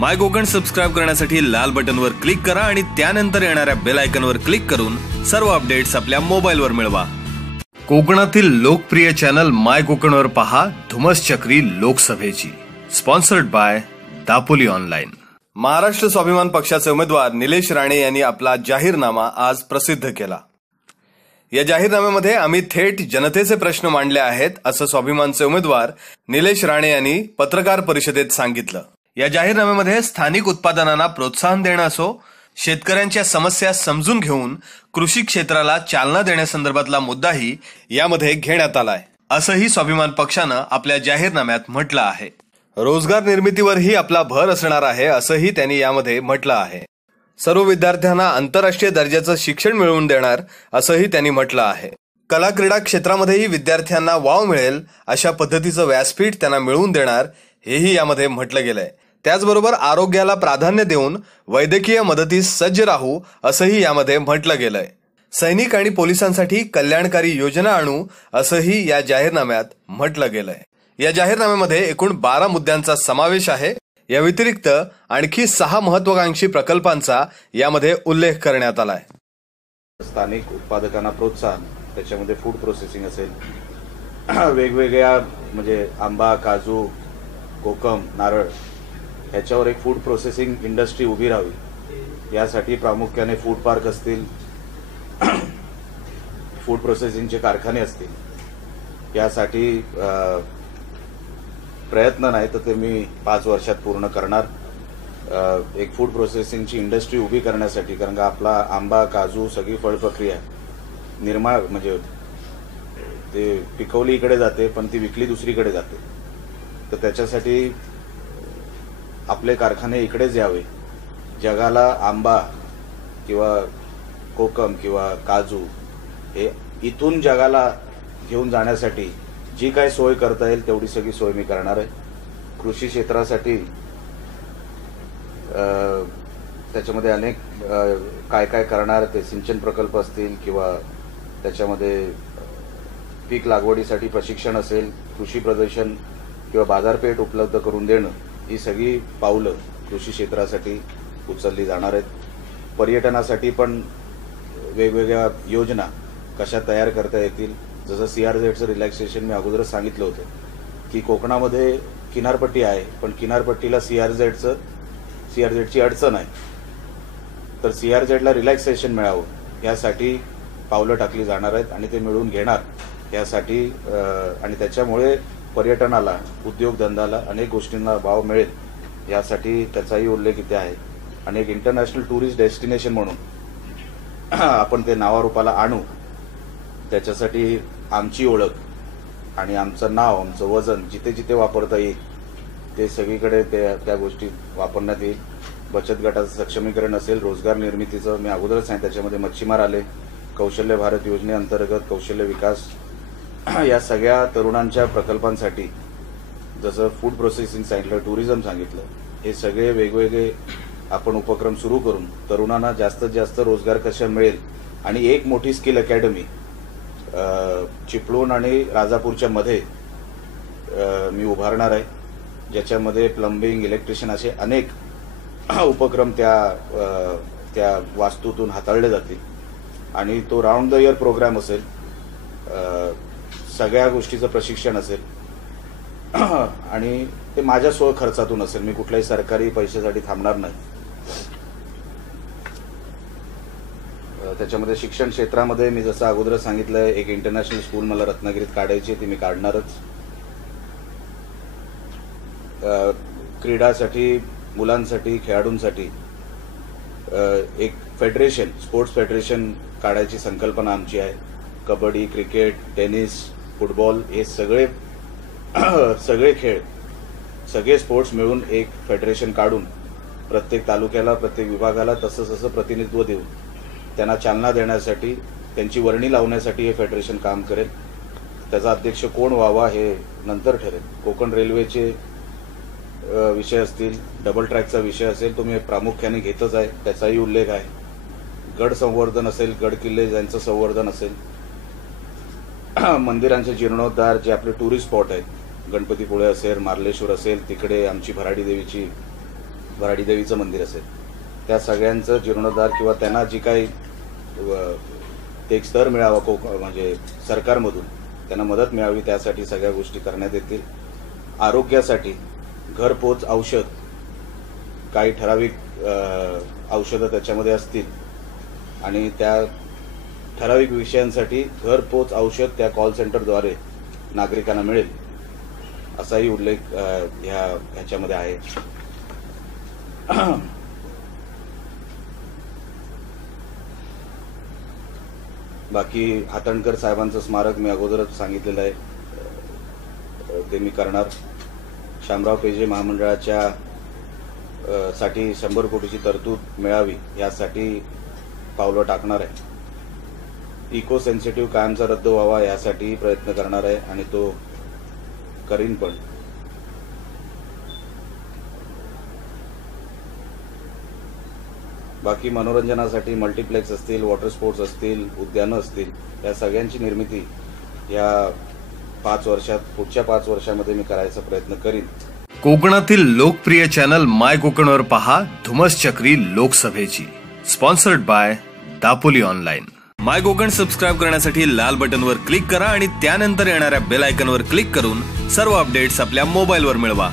माय Konkan subscribe करण्यासाठी लाल बटनवर click करा आणि त्यानंतर येणाऱ्या बेल आयकॉनवर क्लिक करून सर्व अपडेट्स आपल्या मोबाईलवर मिळवा. कोकणातील लोकप्रिय चॅनल माय कोकणवर पहा धुमस चक्री लोकसभेची. Sponsored by Dapoli online. Maharashtra Swabhiman पक्षाचे उमेदवार निलेश राणे यांनी आपला जाहीरनामा आज प्रसिद्ध केला. या जाहीरनाम्यामध्ये आम्ही थेट जनतेचे प्रश्न मांडले आहेत असं स्वाभिमानचे उमेदवार निलेश राणे यांनी पत्रकार परिषदेत सांगितलं. या जाहीरनाम्यामध्ये स्थानिक उत्पादनांना प्रोत्साहन देणं असो, शेतकऱ्यांच्या समस्या समजून घेऊन कृषी क्षेत्राला चालना देण्यासंदर्भातला मुद्दाही यामध्ये घेण्यात आलाय असंही स्वाभिमान पक्षानं आपल्या जाहीरनाम्यात म्हटलं आहे. रोजगार निर्मितीवरही आपला भर असणार आहे असंही त्यांनी यामध्ये म्हटलं आहे. सर्व विद्यार्थ्यांना आंतरराष्ट्रीय दर्जाचं शिक्षण मिळवून देणार असंही त्यांनी म्हटलं आहे. कला क्रीडा क्षेत्रामध्येही विद्यार्थ्यांना वाव मिळेल अशा पद्धतीचं व्यासपीठ त्यांना मिळवून देणार हेही यामध्ये म्हटलं गेलंय. त्याचबरोबर आरोग्याला प्राधान्य देऊन वैद्यकीय मदतीस सज्ज राहू असंही यामध्ये म्हटलं गेलंय. सैनिक आणि पोलिसांसाठी कल्याणकारी योजना आणू असंही या जाहीरनाम्यात म्हटलं गेलंय. या जाहीरनाम्यामध्ये एकूण 12 मुद्द्यांचा समावेश आहे. या व्यतिरिक्त आणखी 6 महत्वाकांक्षी प्रकल्पांचा यामध्ये उल्लेख करण्यात आलाय. स्थानिक उत्पादकांना प्रोत्साहन, त्याच्यामध्ये फूड प्रोसेसिंग असेल, वेगवेगळ्या म्हणजे आंबा, काजू, कोकम, नारळ ह्याच्यावर एक फूड प्रोसेसिंग इंडस्ट्री उभी राहावी. यासाठी प्रामुख्याने फूड पार्क असतील, फूड प्रोसेसिंगचे कारखाने असतील. यासाठी प्रयत्न नाही तर ते मी 5 वर्षात पूर्ण करणार. एक फूड प्रोसेसिंगची इंडस्ट्री उभी करण्यासाठी, कारण का आपला आंबा, काजू सगळी फळ प्रक्रिया निर्माण म्हणजे ते पिकवली इकडे जाते पण ती विकली दुसरीकडे जाते. तर त्याच्यासाठी आपले कारखाने इकडेच यावे. जगाला आंबा किंवा कोकम किंवा काजू हे इथून जगाला घेऊन जाण्यासाठी जी काय सोय करता येईल तेवढी सगळी सोय मी करणार आहे. कृषी क्षेत्रासाठी त्याच्यामध्ये अनेक काय काय करणार ते सिंचन प्रकल्प असतील किंवा त्याच्यामध्ये पीक लागवडीसाठी प्रशिक्षण असेल, कृषी प्रदर्शन किंवा बाजारपेठ उपलब्ध करून देणं, ही सगळी पावलं कृषी क्षेत्रासाठी उचलली जाणार आहेत. पर्यटनासाठी पण वेगवेगळ्या योजना कशा तयार करता येतील. जसं CRZचं रिलॅक्सेशन मी अगोदरच सांगितलं होतं की कोकणामध्ये किनारपट्टी आहे पण किनारपट्टीला CRZची अडचण आहे. तर CRZला रिलॅक्सेशन मिळावं यासाठी पावलं टाकली जाणार आहेत आणि ते मिळवून घेणार यासाठी. आणि त्याच्यामुळे पर्यटनाला, उद्योगधंद्याला, अनेक गोष्टींना वाव मिळेल यासाठी त्याचाही उल्लेख इथे आहे. आणि एक इंटरनॅशनल टुरिस्ट डेस्टिनेशन म्हणून आपण ते नावारूपाला आणू. त्याच्यासाठी आमची ओळख आणि आमचं नाव, आमचं वजन जिथे जिथे वापरता येईल ते सगळीकडे त्या गोष्टी वापरण्यात येईल. बचत गटाचं सक्षमीकरण असेल, रोजगार निर्मितीचं मी अगोदरच सांगितलं, त्याच्यामध्ये मच्छीमार आले, कौशल्य भारत योजनेअंतर्गत कौशल्य विकास, या सगळ्या तरुणांच्या प्रकल्पांसाठी जसं फूड प्रोसेसिंग सांगितलं, टुरिझम सांगितलं, हे सगळे वेगवेगळे आपण उपक्रम सुरू करून तरुणांना जास्तीत जास्त रोजगार कशा मिळेल. आणि एक मोठी स्किल अकॅडमी चिपळूण आणि राजापूरच्या मध्ये मी उभारणार आहे, ज्याच्यामध्ये प्लंबिंग, इलेक्ट्रिशियन असे अनेक उपक्रम त्या वास्तूतून हाताळले जातील. आणि तो राऊंड द इयर प्रोग्राम असेल, सगळ्या गोष्टीचं प्रशिक्षण असेल आणि ते माझ्या स्व खर्चातून असेल. मी कुठल्याही सरकारी पैशासाठी थांबणार नाही. त्याच्यामध्ये शिक्षण क्षेत्रामध्ये मी जसं अगोदर सांगितलंय, एक इंटरनॅशनल स्कूल मला रत्नागिरीत काढायची, ती मी काढणारच. क्रीडासाठी, मुलांसाठी, खेळाडूंसाठी एक फेडरेशन, स्पोर्ट्स फेडरेशन काढायची संकल्पना आमची आहे. कबड्डी, क्रिकेट, टेनिस, फुटबॉल हे सगळे खेळ, सगळे स्पोर्ट्स मिळून एक फेडरेशन काढून प्रत्येक तालुक्याला, प्रत्येक विभागाला तसं प्रतिनिधित्व देऊन त्यांना चालना देण्यासाठी, त्यांची वर्णी लावण्यासाठी हे फेडरेशन काम करेल. त्याचा अध्यक्ष कोण व्हावा हे नंतर ठरेल. कोकण रेल्वेचे विषय असतील, डबल ट्रॅकचा विषय असेल, तो मी प्रामुख्याने घेतच आहे, त्याचाही उल्लेख आहे. गड संवर्धन असेल, गड किल्ले यांचं संवर्धन असेल, मंदिरांचे जीर्णोद्धार, जे आपले टुरिस्ट स्पॉट आहेत, गणपतीपुळे असेल, मार्लेश्वर असेल, तिकडे आमची भराडी देवीची भराडी देवीचं मंदिर असेल, त्या सगळ्यांचं जीर्णोद्धार किंवा त्यांना जी काही ते एक स्तर मिळावा म्हणजे सरकारमधून त्यांना मदत मिळावी, त्यासाठी सगळ्या गोष्टी करण्यात येतील. आरोग्यासाठी घरपोच औषध, काही ठराविक औषधं त्याच्यामध्ये असतील आणि त्या ठराविक विषयांसाठी घरपोच औषध त्या कॉल सेंटरद्वारे नागरिकांना मिळेल, असाही उल्लेख ह्याच्यामध्ये आहे. बाकी हातणकर साहेबांचं स्मारक मी अगोदरच सांगितलेलं आहे, ते मी करणार. शामराव पेजे महामंडळाच्या साठी 100 कोटीची तरतूद मिळावी यासाठी पावलं टाकणार आहे. इको सेन्सिटिव्ह कायमचा रद्द व्हावा यासाठी प्रयत्न करणार आहे आणि तो करीन पण. बाकी मनोरंजनासाठी मल्टिप्लेक्स असतील, वॉटर स्पोर्ट्स असतील, उद्यानं असतील, या सगळ्यांची निर्मिती या 5 वर्षात, पुढच्या 5 वर्षामध्ये मी करायचा प्रयत्न करीन. कोकणातील लोकप्रिय चॅनल माय कोकणवर पहा धुमस चक्री लोकसभेची. Sponsored by Dapoli online. My Konkan subscribe करण्यासाठी लाल बटनवर क्लिक करा आणि त्यानंतर येणाऱ्या बेल आयकॉनवर क्लिक करून सर्व अपडेट्स आपल्या मोबाईलवर मिळवा.